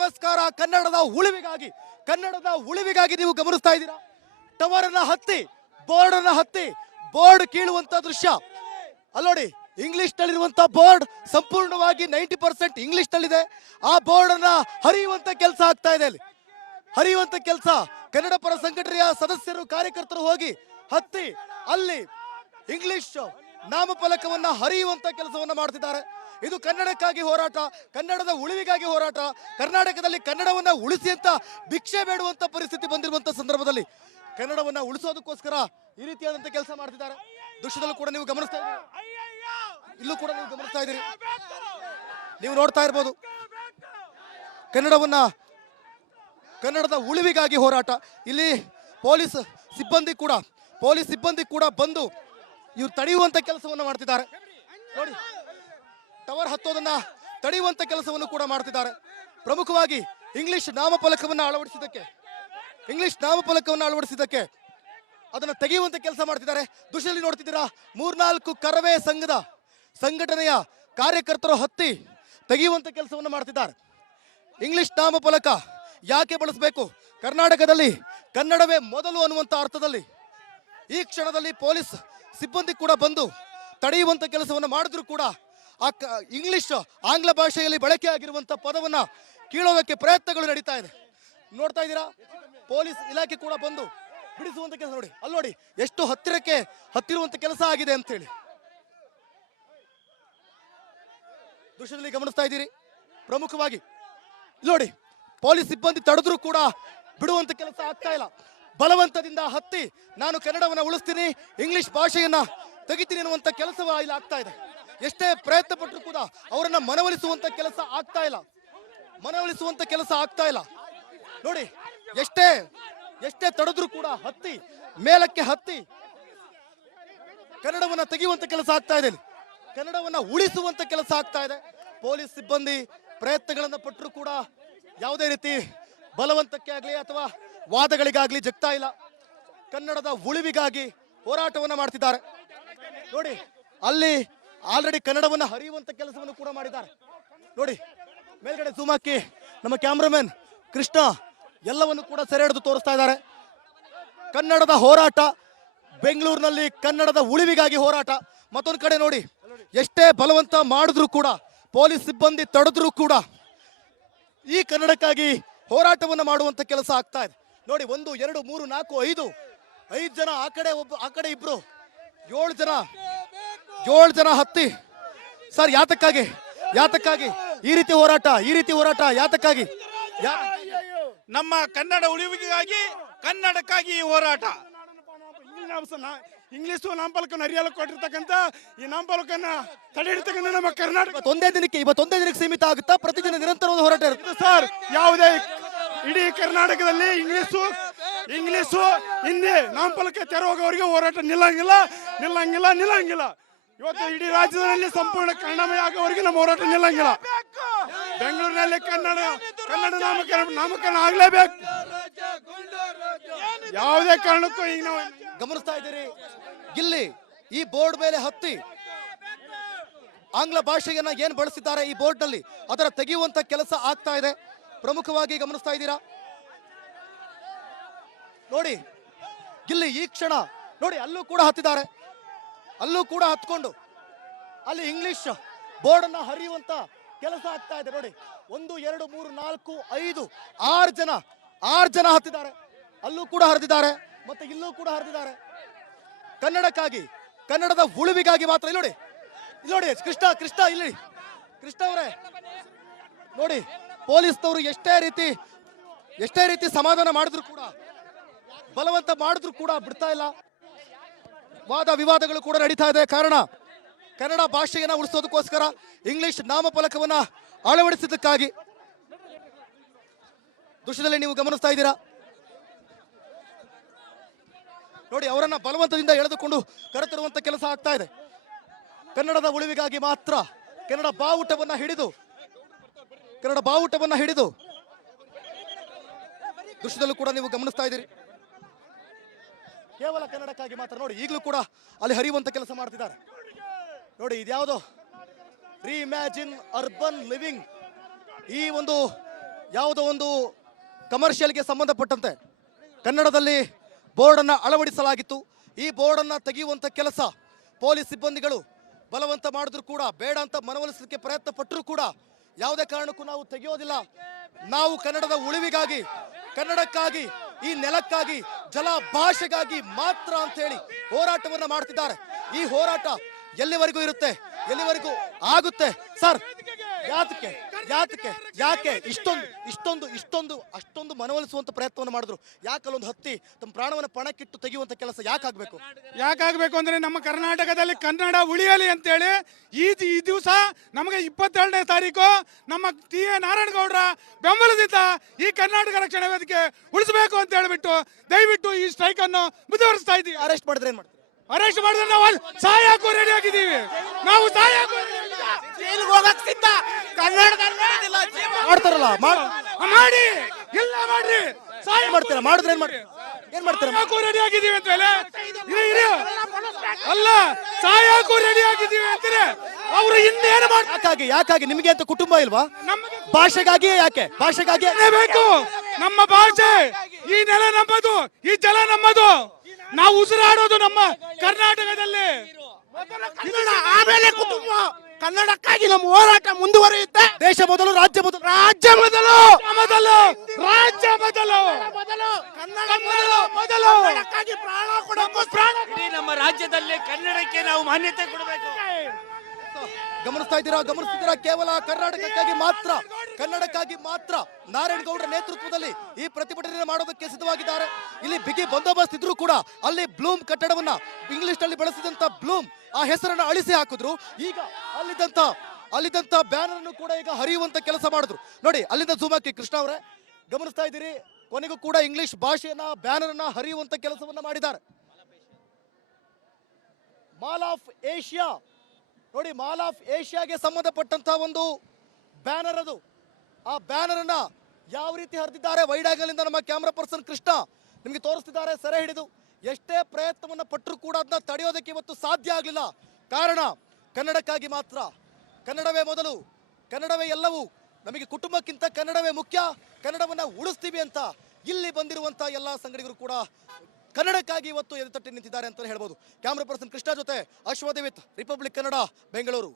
ನಮಸ್ಕಾರ. ಕನ್ನಡದ ಉಳಿವಿಗಾಗಿ ನೀವು ಗಮನಿಸ್ತಾ ಇದ್ದೀರಾ. ಟವರ್ ಅನ್ನ ಹತ್ತಿ ಬೋರ್ಡ್ ಕೀಳುವಂತ ದೃಶ್ಯ ಅಲ್ಲೋಡಿ. ಇಂಗ್ಲಿಷ್ ನಲ್ಲಿರುವಂತಹ ಬೋರ್ಡ್ ಸಂಪೂರ್ಣವಾಗಿ 90% ಇಂಗ್ಲಿಷ್ ನಲ್ಲಿದೆ. ಆ ಬೋರ್ಡ್ ಅನ್ನ ಹರಿಯುವಂತ ಕೆಲಸ ಆಗ್ತಾ ಇದೆ. ಅಲ್ಲಿ ಹರಿಯುವಂತ ಕೆಲಸ ಕನ್ನಡ ಪರ ಸಂಘಟನೆಯ ಸದಸ್ಯರು ಕಾರ್ಯಕರ್ತರು ಹೋಗಿ ಹತ್ತಿ ಅಲ್ಲಿ ಇಂಗ್ಲಿಷ್ ನಾಮಫಲಕವನ್ನ ಹರಿಯುವಂತ ಕೆಲಸವನ್ನ ಮಾಡ್ತಿದ್ದಾರೆ. ಇದು ಕನ್ನಡಕ್ಕಾಗಿ ಹೋರಾಟ, ಕನ್ನಡದ ಉಳಿವಿಗಾಗಿ ಹೋರಾಟ. ಕರ್ನಾಟಕದಲ್ಲಿ ಕನ್ನಡವನ್ನ ಉಳಿಸಿ ಅಂತ ಭಿಕ್ಷೆ ಬೇಡುವಂತ ಪರಿಸ್ಥಿತಿ ಬಂದಿರುವಂತ ಸಂದರ್ಭದಲ್ಲಿ ಕನ್ನಡವನ್ನ ಉಳಿಸೋದಕ್ಕೋಸ್ಕರ ಈ ರೀತಿಯಾದಂತ ಕೆಲಸ ಮಾಡ್ತಿದ್ದಾರೆ. ದೃಶ್ಯದಲ್ಲೂ ಕೂಡ ನೀವು ಗಮನಿಸ್ತಾ ಇದ್ದೀರಿ, ಇಲ್ಲೂ ಕೂಡ ನೀವು ಗಮನಿಸ್ತಾ ಇದ್ದೀರಿ, ನೀವು ನೋಡ್ತಾ ಇರ್ಬೋದು. ಕನ್ನಡದ ಉಳಿವಿಗಾಗಿ ಹೋರಾಟ. ಇಲ್ಲಿ ಪೊಲೀಸ್ ಸಿಬ್ಬಂದಿ ಕೂಡ ಬಂದು ಇವ್ರು ತಡೆಯುವಂತ ಕೆಲಸವನ್ನು ಮಾಡ್ತಿದ್ದಾರೆ. ನೋಡಿ, ಟವರ್ ಹತ್ತೋದನ್ನ ತಡೆಯುವಂತ ಕೆಲಸವನ್ನು ಕೂಡ ಮಾಡ್ತಿದ್ದಾರೆ. ಪ್ರಮುಖವಾಗಿ ಇಂಗ್ಲಿಷ್ ನಾಮಫಲಕವನ್ನು ಅಳವಡಿಸಿದ್ದಕ್ಕೆ ಅದನ್ನ ತೆಗೆಯುವಂತ ಕೆಲಸ ಮಾಡ್ತಿದ್ದಾರೆ. ದೃಶ್ಯದಲ್ಲಿ ನೋಡ್ತಿದ್ದೀರಾ, 3-4 ಕರವೇ ಸಂಘಟನೆಯ ಕಾರ್ಯಕರ್ತರು ಹತ್ತಿ ತೆಗೆಯುವಂತ ಕೆಲಸವನ್ನು ಮಾಡ್ತಿದ್ದಾರೆ. ಇಂಗ್ಲಿಷ್ ನಾಮಫಲಕ ಯಾಕೆ ಬಳಸಬೇಕು? ಕರ್ನಾಟಕದಲ್ಲಿ ಕನ್ನಡವೇ ಮೊದಲು ಅನ್ನುವಂತ ಅರ್ಥದಲ್ಲಿ ಈ ಕ್ಷಣದಲ್ಲಿ ಪೊಲೀಸ್ ಸಿಬ್ಬಂದಿ ಕೂಡ ಬಂದು ತಡೆಯುವಂತ ಕೆಲಸವನ್ನು ಮಾಡಿದ್ರು ಕೂಡ ಇಂಗ್ಲಿಷ್ ಆಂಗ್ಲ ಭಾಷೆಯಲ್ಲಿ ಬಳಕೆ ಆಗಿರುವಂತ ಪದವನ್ನ ಕೀಳೋದಕ್ಕೆ ಪ್ರಯತ್ನಗಳು ನಡೀತಾ ಇದೆ. ನೋಡ್ತಾ ಇದ್ದೀರಾ, ಪೊಲೀಸ್ ಇಲಾಖೆ ಕೂಡ ಬಂದು ಬಿಡಿಸುವಂತ ಕೆಲಸ. ನೋಡಿ, ಅಲ್ಲಿ ನೋಡಿ ಎಷ್ಟು ಹತ್ತಿರುವಂತ ಕೆಲಸ ಆಗಿದೆ ಅಂತ ಹೇಳಿ ದೃಶ್ಯದಲ್ಲಿ ಗಮನಿಸ್ತಾ ಇದ್ದೀರಿ. ಪ್ರಮುಖವಾಗಿ ನೋಡಿ, ಪೊಲೀಸ್ ಸಿಬ್ಬಂದಿ ತಡೆದ್ರು ಕೂಡ ಬಿಡುವಂತ ಕೆಲಸ ಆಗ್ತಾ ಇಲ್ಲ. ಬಲವಂತದಿಂದ ಹತ್ತಿ ನಾನು ಕನ್ನಡವನ್ನ ಉಳಿಸ್ತೀನಿ, ಇಂಗ್ಲಿಷ್ ಭಾಷೆಯನ್ನ ತೆಗಿತೀನಿ ಅನ್ನುವಂತ ಕೆಲಸ ಇಲ್ಲಿ ಆಗ್ತಾ ಇದೆ. ಎಷ್ಟೇ ಪ್ರಯತ್ನ ಪಟ್ಟರು ಕೂಡ ಅವರನ್ನ ಮನವೊಲಿಸುವಂತ ಕೆಲಸ ಆಗ್ತಾ ಇಲ್ಲ. ನೋಡಿ, ಎಷ್ಟೇ ತಡೆದ್ರು ಕೂಡ ಮೇಲಕ್ಕೆ ಹತ್ತಿ ಕನ್ನಡವನ್ನ ತೆಗೆಯುವಂತ ಕೆಲಸ ಆಗ್ತಾ ಇದೆ, ಕನ್ನಡವನ್ನ ಉಳಿಸುವಂತ ಕೆಲಸ ಆಗ್ತಾ ಇದೆ. ಪೊಲೀಸ್ ಸಿಬ್ಬಂದಿ ಪ್ರಯತ್ನಗಳನ್ನ ಪಟ್ಟರು ಕೂಡ ಯಾವುದೇ ರೀತಿ ಬಲವಂತಕ್ಕೆ ಆಗಲಿ ಅಥವಾ ವಾದಗಳಿಗಾಗ್ಲಿ ಜಗ್ತಾ ಇಲ್ಲ. ಕನ್ನಡದ ಉಳಿವಿಗಾಗಿ ಹೋರಾಟವನ್ನ ಮಾಡ್ತಿದ್ದಾರೆ. ನೋಡಿ, ಅಲ್ಲಿ ಆಲ್ರೆಡಿ ಕನ್ನಡವನ್ನ ಹರಿಯುವಂತ ಕೆಲಸವನ್ನು ಕೂಡ ಮಾಡಿದ್ದಾರೆ. ನೋಡಿ, ಮೇಲ್ಗಡೆ ಜೂಮ್ ಹಾಕಿ ನಮ್ಮ ಕ್ಯಾಮ್ರಾಮನ್ ಕೃಷ್ಣ ಎಲ್ಲವನ್ನು ಕೂಡ ಸೆರೆ ಹಿಡಿದು ತೋರಿಸ್ತಾ ಇದ್ದಾರೆ. ಕನ್ನಡದ ಹೋರಾಟ, ಬೆಂಗಳೂರಿನಲ್ಲಿ ಕನ್ನಡದ ಉಳಿವಿಗಾಗಿ ಹೋರಾಟ. ಮತ್ತೊಂದು ಕಡೆ ನೋಡಿ, ಎಷ್ಟೇ ಬಲವಂತ ಮಾಡಿದ್ರು ಕೂಡ ಪೊಲೀಸ್ ಸಿಬ್ಬಂದಿ ತಡೆದ್ರು ಕೂಡ ಈ ಕನ್ನಡಕ್ಕಾಗಿ ಹೋರಾಟವನ್ನು ಮಾಡುವಂತ ಕೆಲಸ ಆಗ್ತಾ ಇದೆ. ನೋಡಿ, 1 2 3 4 5 ಜನ ಆ ಕಡೆ ಇಬ್ರು 7 ಜನ ಹತ್ತಿ. ಸರ್, ಯಾತಕ್ಕಾಗಿ ಈ ರೀತಿ ಹೋರಾಟ ಯಾತಕ್ಕಾಗಿ? ನಮ್ಮ ಕನ್ನಡ ಉಳಿವಿಗಾಗಿ, ಕನ್ನಡಕ್ಕಾಗಿ ಈ ಹೋರಾಟ. ಇಂಗ್ಲಿಷ್ ನಾಮಫಲಕವನ್ನು ಹರಿಯಲು ಕೊಟ್ಟಿರ್ತಕ್ಕಂಥ ಈ ನಾಮಫಲಕನ್ನ ತಡೆ ಹಿಡಿತಕ್ಕಂಥ ನಮ್ಮ ಕರ್ನಾಟಕ ಇವತ್ತೊಂದೇ ದಿನಕ್ಕೆ ಸೀಮಿತ ಆಗುತ್ತಾ? ಪ್ರತಿದಿನ ನಿರಂತರವಾದ ಹೋರಾಟ ಇರುತ್ತೆ ಸರ್. ಯಾವುದೇ ಇಡೀ ಕರ್ನಾಟಕದಲ್ಲಿ ಇಂಗ್ಲಿಷು ಹಿಂದಿ ನಾಮಫಲಕ ತೆರವಾಗೋವರೆಗೆ ಹೋರಾಟ ನಿಲ್ಲಂಗಿಲ್ಲ. ಇವತ್ತು ಇಡೀ ರಾಜ್ಯದಲ್ಲಿ ಸಂಪೂರ್ಣ ಕನ್ನಡಮಯ ಆಗೋವರೆಗೆ ನಮ್ಮ ಹೋರಾಟ ನಿಲ್ಲಂಗಿಲ್ಲ. ಬೆಂಗಳೂರಿನಲ್ಲಿ ಕನ್ನಡ ನಾಮಕರಣ ಆಗ್ಲೇಬೇಕು. ಯಾವುದೇ ಕಾರಣಕ್ಕೂ ಈಗ ನಾವು ಗಮನಿಸ್ತಾ ಇದ್ದೀರಿ, ಇಲ್ಲಿ ಈ ಬೋರ್ಡ್ ಮೇಲೆ ಹತ್ತಿ ಆಂಗ್ಲ ಭಾಷೆಯನ್ನ ಏನ್ ಬಳಸಿದ್ದಾರೆ ಈ ಬೋರ್ಡ್ ನಲ್ಲಿ ಅದರ ತೆಗೆಯುವಂತ ಕೆಲಸ ಆಗ್ತಾ ಇದೆ. ಪ್ರಮುಖವಾಗಿ ಗಮನಿಸ್ತಾ ಇದ್ದೀರಾ. ನೋಡಿ, ಇಲ್ಲಿ ಈ ಕ್ಷಣ ನೋಡಿ, ಅಲ್ಲೂ ಕೂಡ ಹತ್ತಿದ್ದಾರೆ. ಅಲ್ಲೂ ಕೂಡ ಹತ್ಕೊಂಡು ಅಲ್ಲಿ ಇಂಗ್ಲಿಷ್ ಬೋರ್ಡ್ ಅನ್ನ ಹರಿಯುವಂತ ಕೆಲಸ ಆಗ್ತಾ ಇದೆ. ನೋಡಿ, 1 2 3 4 5 6 ಜನ ಹತ್ತಿದ್ದಾರೆ. ಅಲ್ಲೂ ಕೂಡ ಹರಿದಿದ್ದಾರೆ, ಮತ್ತೆ ಇಲ್ಲೂ ಕೂಡ ಹರಿದಿದ್ದಾರೆ. ಕನ್ನಡಕ್ಕಾಗಿ, ಕನ್ನಡದ ಉಳಿವಿಗಾಗಿ ಮಾತ್ರ. ಇಲ್ಲಿ ನೋಡಿ ಕೃಷ್ಣ ಇಲ್ಲಿ ಕೃಷ್ಣ ಅವರೇ ನೋಡಿ, ಪೊಲೀಸ್ನವರು ಎಷ್ಟೇ ರೀತಿ ಸಮಾಧಾನ ಮಾಡಿದ್ರು ಕೂಡ, ಬಲವಂತ ಮಾಡಿದ್ರು ಕೂಡ ಬಿಡ್ತಾ ಇಲ್ಲ. ವಾದ ವಿವಾದಗಳು ಕೂಡ ನಡೀತಾ ಇದೆ. ಕಾರಣ ಕನ್ನಡ ಭಾಷೆಯನ್ನ ಉಳಿಸೋದಕ್ಕೋಸ್ಕರ ಇಂಗ್ಲಿಷ್ ನಾಮಫಲಕವನ್ನ ಅಳವಡಿಸಿದ್ದಕ್ಕಾಗಿ. ದೃಶ್ಯದಲ್ಲಿ ನೀವು ಗಮನಿಸ್ತಾ ಇದ್ದೀರಾ. ನೋಡಿ, ಅವರನ್ನ ಬಲವಂತದಿಂದ ಎಳೆದುಕೊಂಡು ಕರೆತರುವಂತ ಕೆಲಸ ಆಗ್ತಾ ಇದೆ. ಕನ್ನಡದ ಉಳಿವಿಗಾಗಿ ಮಾತ್ರ ಕನ್ನಡ ಬಾವುಟವನ್ನ ಹಿಡಿದು ದೃಶ್ಯದಲ್ಲೂ ಕೂಡ ನೀವು ಗಮನಿಸ್ತಾ ಇದ್ದೀರಿ. ಕೇವಲ ಕನ್ನಡಕ್ಕಾಗಿ ಮಾತ್ರ. ನೋಡಿ, ಈಗಲೂ ಕೂಡ ಅಲ್ಲಿ ಹರಿಯುವಂತ ಕೆಲಸ ಮಾಡ್ತಿದ್ದಾರೆ. ನೋಡಿ, ಇದ್ಯಾವುದೋ ರೀಇಮ್ಯಾಜಿನ್ ಅರ್ಬನ್ ಲಿವಿಂಗ್ ಈ ಒಂದು ಯಾವುದೋ ಒಂದು ಕಮರ್ಷಿಯಲ್ಗೆ ಸಂಬಂಧಪಟ್ಟಂತೆ ಕನ್ನಡದಲ್ಲಿ ಬೋರ್ಡನ್ನು ಅಳವಡಿಸಲಾಗಿತ್ತು. ಈ ಬೋರ್ಡನ್ನು ತೆಗೆಯುವಂಥ ಕೆಲಸ ಪೊಲೀಸ್ ಸಿಬ್ಬಂದಿಗಳು ಬಲವಂತ ಮಾಡಿದ್ರು ಕೂಡ, ಬೇಡ ಅಂತ ಮನವೊಲಿಸಲಿಕ್ಕೆ ಪ್ರಯತ್ನ ಪಟ್ಟರೂ ಕೂಡ ಯಾವುದೇ ಕಾರಣಕ್ಕೂ ನಾವು ತೆಗೆಯೋದಿಲ್ಲ. ನಾವು ಕನ್ನಡದ ಉಳಿವಿಗಾಗಿ, ಕನ್ನಡಕ್ಕಾಗಿ, ಈ ನೆಲಕ್ಕಾಗಿ, ಜಲ ಭಾಷೆಗಾಗಿ ಮಾತ್ರ ಅಂತ ಹೇಳಿ ಹೋರಾಟವನ್ನ ಮಾಡ್ತಿದ್ದಾರೆ. ಈ ಹೋರಾಟ ಎಲ್ಲಿವರೆಗೂ ಇರುತ್ತೆ, ಎಲ್ಲಿವರೆಗೂ ಆಗುತ್ತೆ ಸರ್? ಯಾತಕ್ಕೆ ಯಾತಕ್ಕೆ ಯಾಕೆ ಅಷ್ಟೊಂದು ಮನವೊಲಿಸುವಂತ ಪ್ರಯತ್ನವನ್ನು ಮಾಡಿದ್ರು? ಯಾಕಲ್ಲೊಂದು ಹತ್ತಿ ತಮ್ಮ ಪ್ರಾಣವನ್ನು ಪಣಕ್ಕಿಟ್ಟು ತೆಗೆಯುವಂತ ಕೆಲಸ ಯಾಕಾಗಬೇಕು? ಯಾಕಾಗಬೇಕು ಅಂದ್ರೆ ನಮ್ಮ ಕರ್ನಾಟಕದಲ್ಲಿ ಕನ್ನಡ ಉಳಿಯಲಿ ಅಂತೇಳಿ ಈ ದಿವಸ ನಮಗೆ 22ನೇ ತಾರೀಕು ನಮ್ಮ ಟಿ ಎ ನಾರಾಯಣಗೌಡರ ಬೆಂಬಲದಿಂದ ಈ ಕರ್ನಾಟಕ ರಕ್ಷಣಾ ವೇದಿಕೆ ಉಳಿಸಬೇಕು ಅಂತ ಹೇಳ್ಬಿಟ್ಟು ದಯವಿಟ್ಟು ಈ ಸ್ಟ್ರೈಕ್ ಅನ್ನು ಮುಂದುವರಿಸ್ತಾ ಇದ್ದೀವಿ. ಅರೆಸ್ಟ್ ಮಾಡಿದ್ರೆ ಏನ್ ಮಾಡ್ತೀವಿ? ಅರೆಸ್ಟ್ ಮಾಡಿದ್ರೆ ನಾವು ಸಾಯಕ್ಕೂ ರೆಡಿ ಆಗಿದ್ದೀವಿ. ನಾವು ಸಾಯಕ್ಕೂ ಮಾಡ್ತಾರಲ್ಲ ಮಾಡಿ ಇಲ್ಲ ಮಾಡ್ರಿ ಸಹಾಯ ಮಾಡ್ತೀರಾ? ಮಾಡಿದ್ರೆ ಏನ್ ಮಾಡ್ತೀರಾ? ರೆಡಿ ಆಗಿದ್ದೀವಿ ಅಂತ ಅಲ್ಲ, ಸಾಯಕ್ಕೂ ರೆಡಿ ಆಗಿದ್ದೀವಿ ಅಂತಾರೆ ಅವರು. ಇನ್ನೇನು ಯಾಕಾಗಿ ಯಾಕಾಗಿ ನಿಮಗೆ ಅಂತ ಕುಟುಂಬ ಇಲ್ವಾ? ನಮಗೆ ಭಾಷೆಗಾಗಿ ಯಾಕೆ? ಭಾಷೆಗಾಗಿ ಬೇಕು. ನಮ್ಮ ಭಾಷೆ, ಈ ನೆಲ ನಮ್ಮದು, ಈ ಜಲ ನಮ್ಮದು. ನಾವು ಉಸಿರಾಡೋದು ನಮ್ಮ ಕರ್ನಾಟಕದಲ್ಲಿ. ಆಮೇಲೆ ಕುಟುಂಬ. ಕನ್ನಡಕ್ಕಾಗಿ ನಮ್ಮ ಹೋರಾಟ ಮುಂದುವರಿಯುತ್ತೆ. ದೇಶ ಮೊದಲು, ರಾಜ್ಯ ಮೊದಲು. ರಾಜ್ಯ ಮೊದಲು, ಮೊದಲು ರಾಜ್ಯ ಮೊದಲು, ಕನ್ನಡ ಮೊದಲು. ಕನ್ನಡಕ್ಕಾಗಿ ಪ್ರಾಣ ಕೊಡೋದು. ಪ್ರಾಣ ನಮ್ಮ ರಾಜ್ಯದಲ್ಲಿ ಕನ್ನಡಕ್ಕೆ ನಾವು ಮಾನ್ಯತೆ ಕೊಡಬೇಕು. ಗಮನಿಸ್ತಿದ್ದೀರಾ? ಕೇವಲ ಕನ್ನಡಕ್ಕಾಗಿ ಮಾತ್ರ ನಾರಾಯಣಗೌಡರ ನೇತೃತ್ವದಲ್ಲಿ ಈ ಪ್ರತಿಭಟನೆ ಮಾಡೋದಕ್ಕೆ ಸಿದ್ಧವಾಗಿದ್ದಾರೆ. ಇಲ್ಲಿ ಬಿಗಿ ಬಂದೋಬಸ್ತ್ ಇದ್ರೂ ಕೂಡ ಅಲ್ಲಿ ಬ್ಲೂಮ್ ಕಟ್ಟಡವನ್ನ, ಇಂಗ್ಲಿಷ್ ನಲ್ಲಿ ಬಳಸಿದಂತ ಬ್ಲೂಮ್ ಆ ಹೆಸರನ್ನ ಅಳಿಸಿ ಹಾಕಿದ್ರು. ಈಗ ಅಲ್ಲಿದ್ದಂತ ಬ್ಯಾನರ್ ಅನ್ನು ಕೂಡ ಈಗ ಹರಿಯುವಂತ ಕೆಲಸ ಮಾಡಿದ್ರು. ನೋಡಿ, ಅಲ್ಲಿಂದ ಜೂಮ್ ಹಾಕಿ ಕೃಷ್ಣ ಅವರೇ, ಗಮನಿಸ್ತಾ ಇದ್ದೀರಿ. ಕೊನೆಗೂ ಕೂಡ ಇಂಗ್ಲಿಷ್ ಭಾಷೆಯನ್ನ, ಬ್ಯಾನರ್ ಅನ್ನ ಹರಿಯುವಂತ ಕೆಲಸವನ್ನ ಮಾಡಿದ್ದಾರೆ. ಮಾಲ್ ಆಫ್ ಏಷ್ಯಾ ನೋಡಿ, ಮಾಲ್ ಆಫ್ ಏಷ್ಯಾಗೆ ಸಂಬಂಧಪಟ್ಟಂತ ಒಂದು ಬ್ಯಾನರ್ ಅದು. ಆ ಬ್ಯಾನರ್ ಅನ್ನ ಯಾವ ರೀತಿ ಹರಿದಿದ್ದಾರೆ ವೈಡ್ ಆಂಗಲ್ ಇಂದ ನಮ್ಮ ಕ್ಯಾಮ್ರಾ ಪರ್ಸನ್ ಕೃಷ್ಣ ನಿಮಗೆ ತೋರಿಸ್ತಿದ್ದಾರೆ. ಸೆರೆ ಹಿಡಿದು ಎಷ್ಟೇ ಪ್ರಯತ್ನವನ್ನ ಪಟ್ಟರೂ ಕೂಡ ಅದನ್ನ ತಡೆಯೋದಕ್ಕೆ ಇವತ್ತು ಸಾಧ್ಯ ಆಗಲಿಲ್ಲ. ಕಾರಣ ಕನ್ನಡಕ್ಕಾಗಿ ಮಾತ್ರ. ಕನ್ನಡವೇ ಮೊದಲು, ಕನ್ನಡವೇ ಎಲ್ಲವೂ, ನಮಗೆ ಕುಟುಂಬಕ್ಕಿಂತ ಕನ್ನಡವೇ ಮುಖ್ಯ, ಕನ್ನಡವನ್ನ ಉಳಿಸ್ತೀವಿ ಅಂತ ಇಲ್ಲಿ ಬಂದಿರುವಂತ ಎಲ್ಲಾ ಸಂಘಟಕರು ಕೂಡ ಕನ್ನಡಕ್ಕಾಗಿ ಇವತ್ತು ಎದುತಟ್ಟಿ ನಿಂತಿದ್ದಾರೆ ಅಂತ ಹೇಳ್ಬೋದು. ಕ್ಯಾಮ್ರಾ ಪರ್ಸನ್ ಕೃಷ್ಣ ಜೊತೆ ಅಶ್ವದೇವಿತ್, ರಿಪಬ್ಲಿಕ್ ಕನ್ನಡ, ಬೆಂಗಳೂರು.